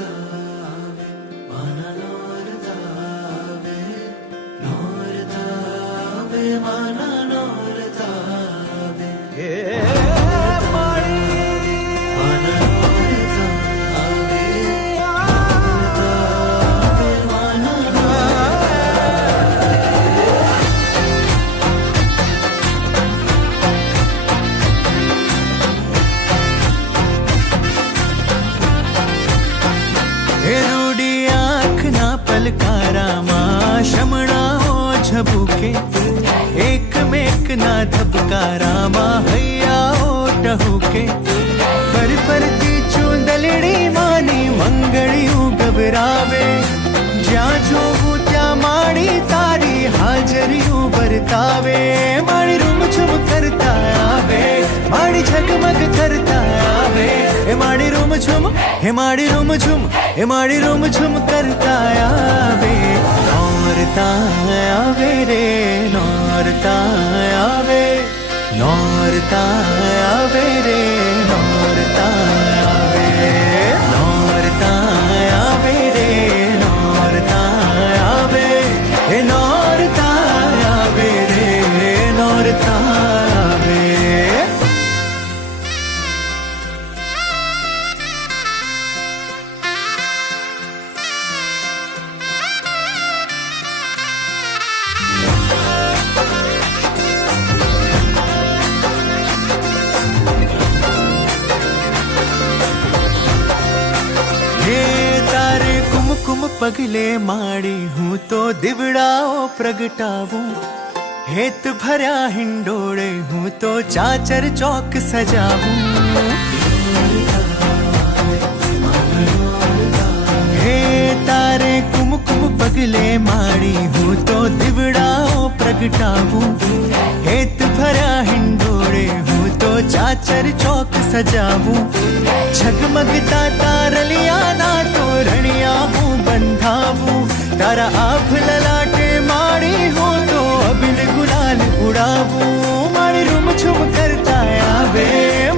नोरतावे माना नोरतावे नोरतावे माना नोरतावे माना नोरतावे नोरतावे माना रूडी आँख ना पलकारा माँ शमणा हो झबूके एक मेक ना धबकारा माँ हैया हो टहूके फर फरती चूंदलड़ी मानी मंगड़ियों घबरावे ज्या जोगू त्या माड़ी तारी हाजरियों बरतावे माड़ी रूम छुम करता आवे माड़ी झगमग करता आवे हे माड़ी रूम झुम हे माड़ी रूम झुम हे माड़ी रूम झुम करता आवे नौरता आवे रे नौरता आवे नौरता आवे रे नौरता आवे नौरता आवे रे नौरता आवे हे नौरता आवे रे नौरता आवे कुम पगले माड़ी हूँ तो दिवड़ाओ प्रगटावूं हेत भर्या हिंडोड़े हूँ तो चाचर चौक सजावूं हे तारे कुम कुम पगले माड़ी हूँ तो दिवड़ाओ प्रगटावूं हेत भर्या हिंडोड़े हूँ तो चाचर चौक सजावूं झगमगता तारलिया ना तो रणिया हूँ बंधावूं तारा आप ललाटे माड़ी हो तो अबिल गुलाल उड़ावूं माड़ी रूम झुम करता आवे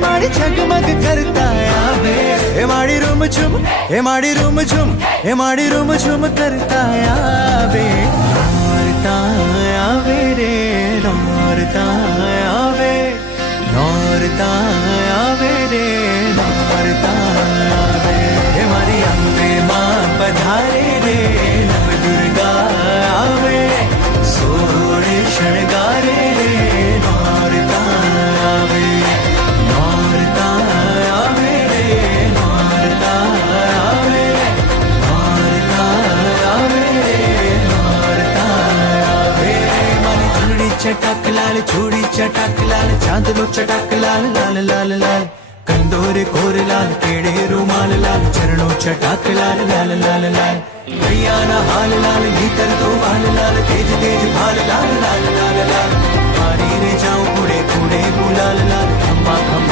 माड़ी झगमग करता आवे हे माड़ी रूम झुम हे माड़ी रूम झुम हे माड़ी रूम झुम करता आवे नौरता आवे रे नौरता आवे नौरता आवे रे नौरता आवे हे मारी अम्बे माँ पधारे रे नव दुर्गा आवे सोड़े शृंगारे रे नौरता आवे नौरता आवे रे नौरता आवे नौरता आवे रे नौरता आवे मारी चूड़ी चटक लाल चांदलो चटक लाल लाल लाल लाल कंदोरे कोर लाल केड़े रुमाल लाल चरणों चटक लाल लाल लाल लाल भैया ना हाल लाल भीतर तो बाल लाल तेज तेज भाल लाल लाल लाल लाल मारी रे जाऊं कुड़े कुड़े गुलाल लाल खम्मा खम्मा